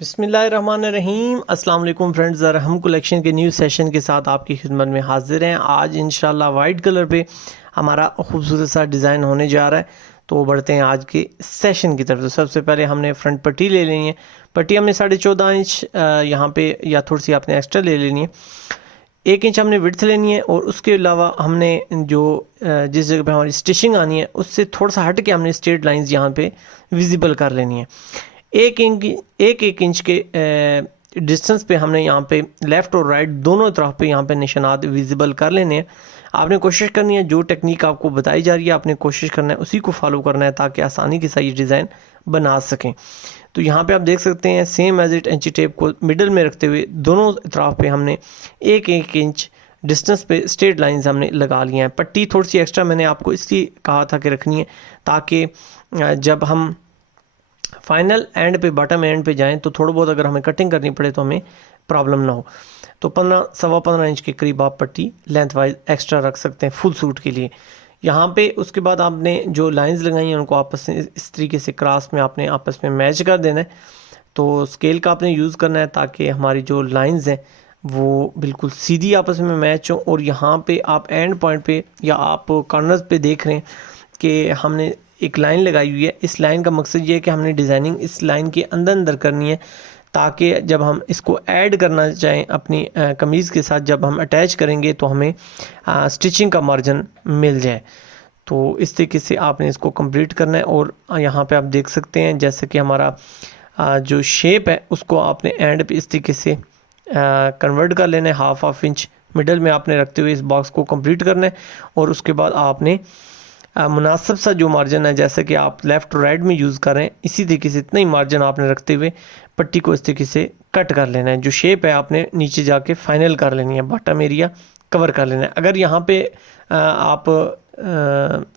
बिस्मिल्लाहिर्रहमानिर्रहीम अस्सलाम वालेकुम फ्रेंड्स। ज़रा हम कलेक्शन के न्यू सेशन के साथ आपकी खिदमत में हाजिर हैं। आज इंशाल्लाह वाइट कलर पे हमारा खूबसूरत सा डिज़ाइन होने जा रहा है। तो बढ़ते हैं आज के सेशन की तरफ। तो सबसे पहले हमने फ्रंट पट्टी ले लेनी है। पट्टी हमने 14.5 इंच यहाँ पे या थोड़ी सी आपने एक्स्ट्रा ले लेनी है। 1 इंच हमने विड्थ लेनी है और उसके अलावा हमने जो जिस जगह पे हमारी स्टिचिंग आनी है उससे थोड़ा सा हट के हमने स्ट्रेट लाइंस यहाँ पे विजिबल कर लेनी है। एक इंच के डिस्टेंस पे हमने यहाँ पे लेफ़्ट और राइट दोनों तरफ पे यहाँ पे निशानात विजिबल कर लेने हैं। आपने कोशिश करनी है जो टेक्निक आपको बताई जा रही है आपने कोशिश करना है उसी को फॉलो करना है ताकि आसानी के साथ ये डिज़ाइन बना सकें। तो यहाँ पे आप देख सकते हैं सेम एज इट इंची टेप को मिडल में रखते हुए दोनों तरफ पे हमने एक इंच डिस्टेंस पे स्ट्रेट लाइंस हमने लगा लिया है। पट्टी थोड़ी सी एक्स्ट्रा मैंने आपको इसलिए कहा था कि रखनी है ताकि जब हम फाइनल एंड पे बॉटम एंड पे जाएं तो थोड़ा बहुत अगर हमें कटिंग करनी पड़े तो हमें प्रॉब्लम ना हो। तो 15 इंच के करीब आप पट्टी लेंथ वाइज एक्स्ट्रा रख सकते हैं फुल सूट के लिए। यहाँ पे उसके बाद आपने जो लाइंस लगाई हैं उनको आपस में इस तरीके से क्रॉस में आपने आपस में मैच कर देना है। तो स्केल का आपने यूज़ करना है ताकि हमारी जो लाइंस हैं वो बिल्कुल सीधी आपस में मैच हो। और यहाँ पे आप एंड पॉइंट पे या आप कॉर्नर्स पे देख रहे हैं कि हमने एक लाइन लगाई हुई है। इस लाइन का मकसद ये है कि हमने डिज़ाइनिंग इस लाइन के अंदर करनी है ताकि जब हम इसको ऐड करना चाहें अपनी कमीज़ के साथ जब हम अटैच करेंगे तो हमें स्टिचिंग का मार्जिन मिल जाए। तो इस तरीके से आपने इसको कंप्लीट करना है। और यहाँ पे आप देख सकते हैं जैसे कि हमारा जो शेप है उसको आपने एंड पे इस तरीके से कन्वर्ट कर लेना है। हाफ इंच मिडल में आपने रखते हुए इस बॉक्स को कंप्लीट करना है। और उसके बाद आपने मुनासिब सा जो मार्जिन है जैसे कि आप लेफ़्ट और राइट में यूज़ करें इसी तरीके से इतना ही मार्जिन आपने रखते हुए पट्टी को इस तरीके से कट कर लेना है। जो शेप है आपने नीचे जाके फाइनल कर लेनी है, बॉटम एरिया कवर कर लेना है। अगर यहाँ पे आप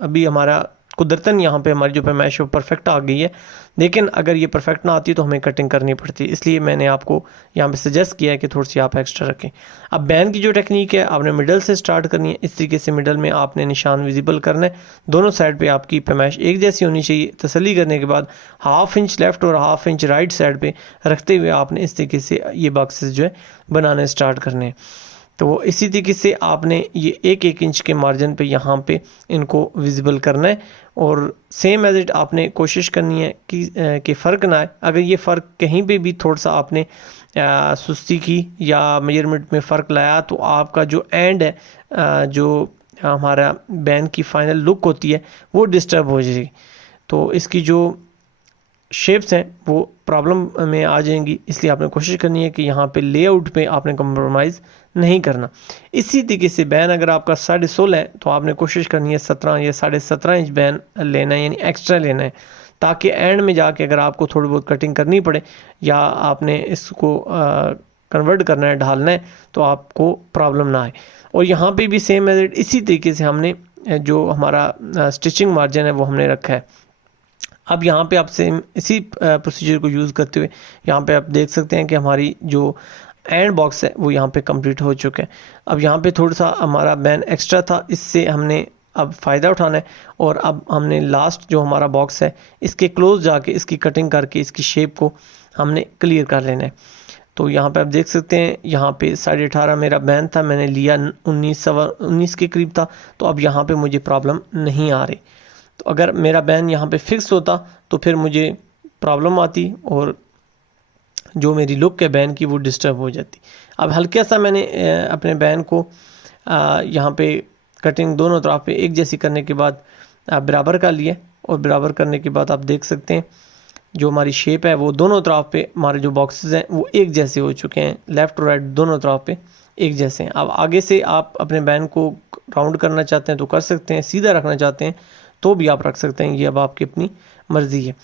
अभी हमारा कुदरतन यहाँ पे हमारी जो पैमाइश है परफेक्ट आ गई है, लेकिन अगर ये परफेक्ट ना आती तो हमें कटिंग करनी पड़ती है। इसलिए मैंने आपको यहाँ पे सजेस्ट किया है कि थोड़ी सी आप एक्स्ट्रा रखें। अब बैन की जो टेक्निक है आपने मिडल से स्टार्ट करनी है। इस तरीके से मिडल में आपने निशान विजिबल करना है। दोनों साइड पे आपकी पैमाइश एक जैसी होनी चाहिए। तसल्ली करने के बाद हाफ इंच लेफ़्ट और हाफ इंच राइट साइड पे रखते हुए आपने इस तरीके से ये बॉक्सेस जो है बनाने स्टार्ट करने हैं। तो इसी तरीके से आपने ये एक इंच के मार्जिन पे यहाँ पे इनको विजिबल करना है। और सेम एज इट आपने कोशिश करनी है कि फ़र्क ना आए। अगर ये फ़र्क कहीं पे भी थोड़ा सा आपने सुस्ती की या मेजरमेंट में फ़र्क लाया तो आपका जो एंड है जो हमारा बैन की फ़ाइनल लुक होती है वो डिस्टर्ब हो जाएगी। तो इसकी जो शेप्स हैं वो प्रॉब्लम में आ जाएंगी। इसलिए आपने कोशिश करनी है कि यहाँ पे लेआउट पे आपने कंप्रोमाइज़ नहीं करना। इसी तरीके से बैन अगर आपका 16.5 है तो आपने कोशिश करनी है 17 या 17.5 इंच बैन लेना है, यानी एक्स्ट्रा लेना है ताकि एंड में जाके अगर आपको थोड़ी बहुत कटिंग करनी पड़े या आपने इसको कन्वर्ट करना है, ढालना है, तो आपको प्रॉब्लम ना आए। और यहाँ पे भी सेम मेथड इसी तरीके से हमने जो हमारा स्टिचिंग मार्जिन है वो हमने रखा है। अब यहाँ पे आप सेम इसी प्रोसीजर को यूज़ करते हुए यहाँ पे आप देख सकते हैं कि हमारी जो एंड बॉक्स है वो यहाँ पे कंप्लीट हो चुका है। अब यहाँ पे थोड़ा सा हमारा बैन एक्स्ट्रा था, इससे हमने अब फ़ायदा उठाना है। और अब हमने लास्ट जो हमारा बॉक्स है इसके क्लोज जाके इसकी कटिंग करके इसकी शेप को हमने क्लियर कर लेना है। तो यहाँ पे आप देख सकते हैं यहाँ पे 18.5 मेरा बैन था, मैंने लिया 19 के करीब था। तो अब यहाँ पे मुझे प्रॉब्लम नहीं आ रही। तो अगर मेरा बैन यहाँ पे फिक्स होता तो फिर मुझे प्रॉब्लम आती और जो मेरी लुक है बैन की वो डिस्टर्ब हो जाती। अब हल्का सा मैंने अपने बैन को यहाँ पे कटिंग दोनों तरफ पे एक जैसी करने के बाद बराबर कर लिया। और बराबर करने के बाद आप देख सकते हैं जो हमारी शेप है वो दोनों तरफ पे हमारे जो बॉक्सेस हैं वो एक जैसे हो चुके हैं, लेफ़्ट और राइट दोनों तरफ पे एक जैसे हैं। अब आगे से आप अपने बैन को राउंड करना चाहते हैं तो कर सकते हैं, सीधा रखना चाहते हैं तो भी आप रख सकते हैं, ये अब आपकी अपनी मर्ज़ी है।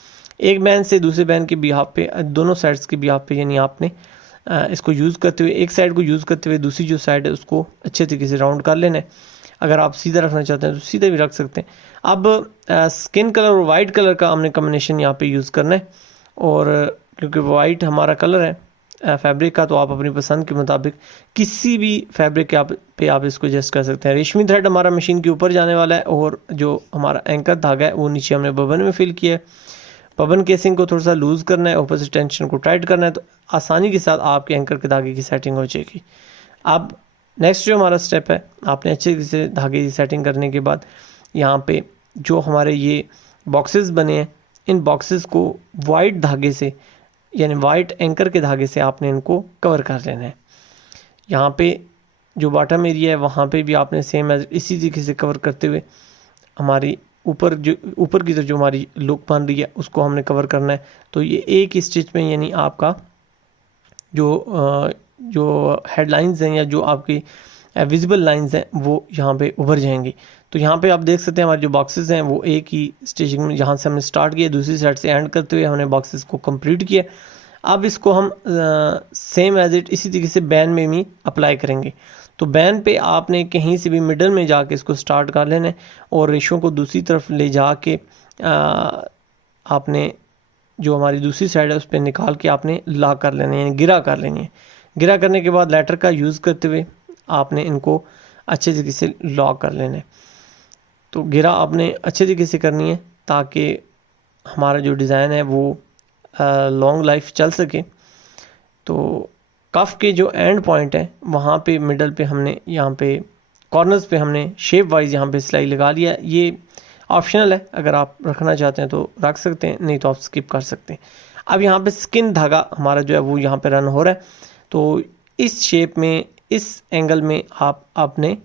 एक बैन से दूसरे बैन के बिहाफ पे दोनों साइड्स के बिहाफ पे यानी आपने इसको यूज़ करते हुए एक साइड को यूज़ करते हुए दूसरी जो साइड है उसको अच्छे तरीके से राउंड कर लेना है। अगर आप सीधा रखना चाहते हैं तो सीधा भी रख सकते हैं। अब स्किन कलर और वाइट कलर का हमने कम्बिनेशन यहाँ पे यूज़ करना है। और क्योंकि वाइट हमारा कलर है फैब्रिक का तो आप अपनी पसंद के मुताबिक किसी भी फैब्रिक के आप इसको एडजस्ट कर सकते हैं। रेशमी थ्रेड हमारा मशीन के ऊपर जाने वाला है और जो हमारा एंकर धागा है वो नीचे हमने बबन में फिल किया है। पवन केसिंग को थोड़ा सा लूज़ करना है, ऊपर से टेंशन को टाइट करना है, तो आसानी के साथ आपके एंकर के धागे की सेटिंग हो जाएगी। अब नेक्स्ट जो हमारा स्टेप है, आपने अच्छे से धागे की सेटिंग करने के बाद यहाँ पे जो हमारे ये बॉक्सेस बने हैं, इन बॉक्सेस को वाइट धागे से यानी वाइट एंकर के धागे से आपने इनको कवर कर लेना है। यहाँ पे जो बॉटम एरिया है वहाँ पे भी आपने सेम इसी तरीके से कवर करते हुए हमारी ऊपर की तरफ जो हमारी लुक बन रही है उसको हमने कवर करना है। तो ये एक ही स्टिच में यानी आपका जो हेडलाइंस हैं या जो आपकी विजिबल लाइंस हैं वो यहाँ पे उभर जाएंगी। तो यहाँ पे आप देख सकते हैं हमारे जो बॉक्सेस हैं वो एक ही स्टिचिंग में जहाँ से हमने स्टार्ट किया दूसरी साइड से एंड करते हुए हमने बॉक्सेस को कंप्लीट किया। अब इसको हम सेम एज इट इसी तरीके से बैन में भी अप्लाई करेंगे। तो बैन पे आपने कहीं से भी मिडल में जाके इसको स्टार्ट कर लेना है और रेशों को दूसरी तरफ ले जाके आपने जो हमारी दूसरी साइड है उस पर निकाल के आपने लॉक कर लेना है यानी गिरा कर लेनी है। गिरा करने के बाद लेटर का यूज़ करते हुए आपने इनको अच्छे तरीके से लॉक कर लेना है। तो गिरा आपने अच्छे तरीके से करनी है ताकि हमारा जो डिज़ाइन है वो लॉन्ग लाइफ चल सके। तो कफ के जो एंड पॉइंट है वहाँ पे मिडल पे हमने यहाँ पे कॉर्नर्स पे हमने शेप वाइज यहाँ पे सिलाई लगा लिया। ये ऑप्शनल है, अगर आप रखना चाहते हैं तो रख सकते हैं, नहीं तो आप स्किप कर सकते हैं। अब यहाँ पे स्किन धागा हमारा जो है वो यहाँ पे रन हो रहा है। तो इस शेप में इस एंगल में आपने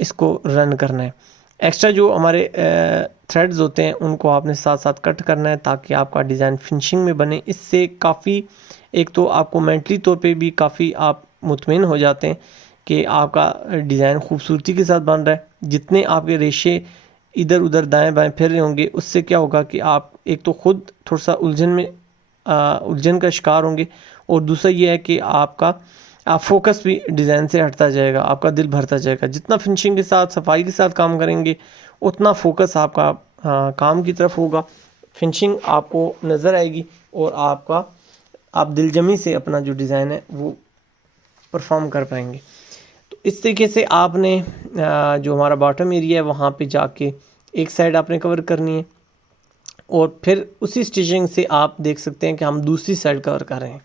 इसको रन करना है। एक्स्ट्रा जो हमारे थ्रेड्स होते हैं उनको आपने साथ साथ कट करना है ताकि आपका डिज़ाइन फिनिशिंग में बने। इससे काफ़ी एक तो आपको मेंटली तौर पे भी काफ़ी आप मुतमईन हो जाते हैं कि आपका डिज़ाइन खूबसूरती के साथ बन रहा है। जितने आपके रेशे इधर उधर दाएं बाएं फिर रहे होंगे उससे क्या होगा कि आप एक तो ख़ुद थोड़ा सा उलझन का शिकार होंगे और दूसरा ये है कि आपका फोकस भी डिज़ाइन से हटता जाएगा, आपका दिल भरता जाएगा। जितना फिनिशिंग के साथ सफाई के साथ काम करेंगे उतना फोकस आपका काम की तरफ होगा, फिनिशिंग आपको नज़र आएगी और आप दिलजमी से अपना जो डिज़ाइन है वो परफॉर्म कर पाएंगे। तो इस तरीके से आपने जो हमारा बॉटम एरिया है वहाँ पे जाके एक साइड आपने कवर करनी है और फिर उसी स्टिचिंग से आप देख सकते हैं कि हम दूसरी साइड कवर कर रहे हैं।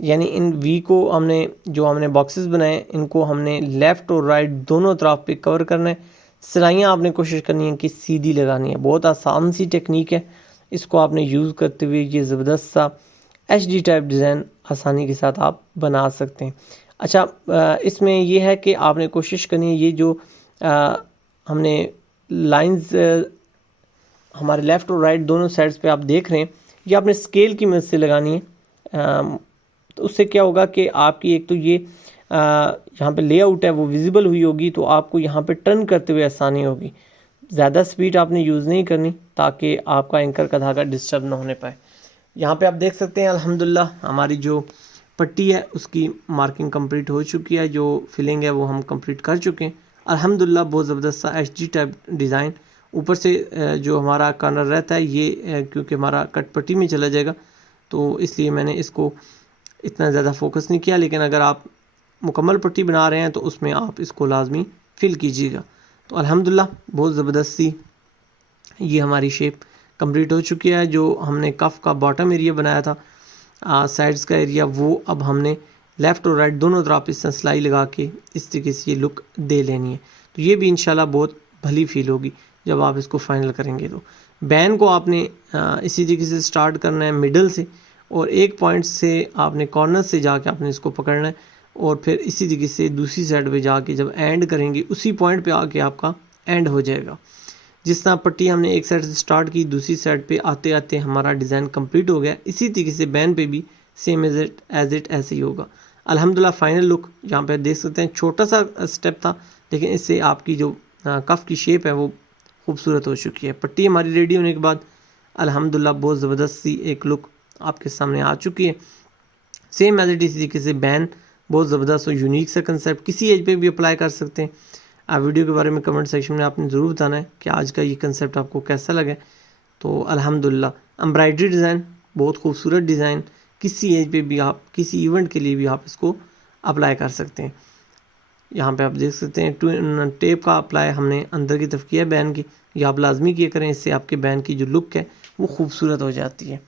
यानी इन वी को हमने बॉक्सेस बनाए इनको हमने लेफ़्ट और राइट दोनों तरफ पे कवर करना है। सिलाइयाँ आपने कोशिश करनी है कि सीधी लगानी है। बहुत आसान सी टेक्निक है, इसको आपने यूज़ करते हुए ये ज़बरदस्त सा HD टाइप डिज़ाइन आसानी के साथ आप बना सकते हैं। अच्छा, इसमें ये है कि आपने कोशिश करनी है ये जो हमने लाइंस हमारे लेफ़्ट और राइट दोनों साइड्स पे आप देख रहे हैं ये आपने स्केल की मदद से लगानी है। तो उससे क्या होगा कि आपकी एक तो ये यहाँ पे लेआउट है वो विजिबल हुई होगी, तो आपको यहाँ पे टर्न करते हुए आसानी होगी। ज़्यादा स्पीड आपने यूज़ नहीं करनी ताकि आपका एंकर का धागा डिस्टर्ब ना होने पाए। यहाँ पे आप देख सकते हैं अल्हम्दुलिल्लाह हमारी जो पट्टी है उसकी मार्किंग कंप्लीट हो चुकी है, जो फिलिंग है वो हम कंप्लीट कर चुके हैं अल्हम्दुलिल्लाह। बहुत ज़बरदस्त सा HD टाइप डिज़ाइन। ऊपर से जो हमारा कॉर्नर रहता है ये क्योंकि हमारा कट पट्टी में चला जाएगा तो इसलिए मैंने इसको इतना ज़्यादा फोकस नहीं किया, लेकिन अगर आप मुकम्मल पट्टी बना रहे हैं तो उसमें आप इसको लाजमी फिल कीजिएगा। तो अल्हम्दुलिल्लाह बहुत ज़बरदस्त सी ये हमारी शेप कंप्लीट हो चुकी है। जो हमने कफ का बॉटम एरिया बनाया था साइड्स का एरिया वो अब हमने लेफ़्ट और राइट दोनों तरफ इस सिलाई लगा के इस तरीके से ये लुक दे लेनी है। तो ये भी इंशाल्लाह बहुत भली फील होगी जब आप इसको फाइनल करेंगे। तो बैन को आपने इसी तरीके से स्टार्ट करना है मिडल से और एक पॉइंट से आपने कॉर्नर से जाके आपने इसको पकड़ना है और फिर इसी तरीके से दूसरी साइड पे जाके जब एंड करेंगे उसी पॉइंट पे आके आपका एंड हो जाएगा। जिस तरह पट्टी हमने एक साइड से स्टार्ट की दूसरी साइड पे आते आते हमारा डिज़ाइन कंप्लीट हो गया, इसी तरीके से बैन पे भी सेम एज इट ऐसे ही होगा। अल्हम्दुलिल्लाह फाइनल लुक यहाँ पे देख सकते हैं, छोटा सा स्टेप था लेकिन इससे आपकी जो कफ की शेप है वो खूबसूरत हो चुकी है। पट्टी हमारी रेडी होने के बाद अल्हम्दुलिल्लाह बहुत ज़बरदस्त सी एक लुक आपके सामने आ चुकी है। सेम एज इट इस तरीके से बैन बहुत ज़बरदस्त और यूनिक सा कंसेप्ट किसी एज पे भी अप्लाई कर सकते हैं। आप वीडियो के बारे में कमेंट सेक्शन में आपने ज़रूर बताना है कि आज का ये कंसेप्ट आपको कैसा लगे। तो अल्हम्दुलिल्लाह एम्ब्रॉयडरी डिज़ाइन बहुत खूबसूरत डिज़ाइन, किसी एज पे भी आप किसी इवेंट के लिए भी आप इसको अप्लाई कर सकते हैं। यहाँ पे आप देख सकते हैं टेप का अप्लाई हमने अंदर की तरफ किया बैन की, ये आप लाजमी किया करें, इससे आपके बैन की जो लुक है वो खूबसूरत हो जाती है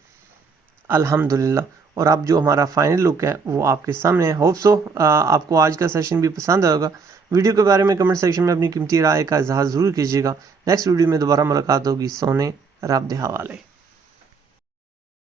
अल्हम्दुलिल्लाह। और अब जो हमारा फाइनल लुक है वो आपके सामने है। होप सो आपको आज का सेशन भी पसंद आएगा। वीडियो के बारे में कमेंट सेक्शन में अपनी कीमती राय का इजहार ज़रूर कीजिएगा। नेक्स्ट वीडियो में दोबारा मुलाकात होगी। सोने रब दे हवाले।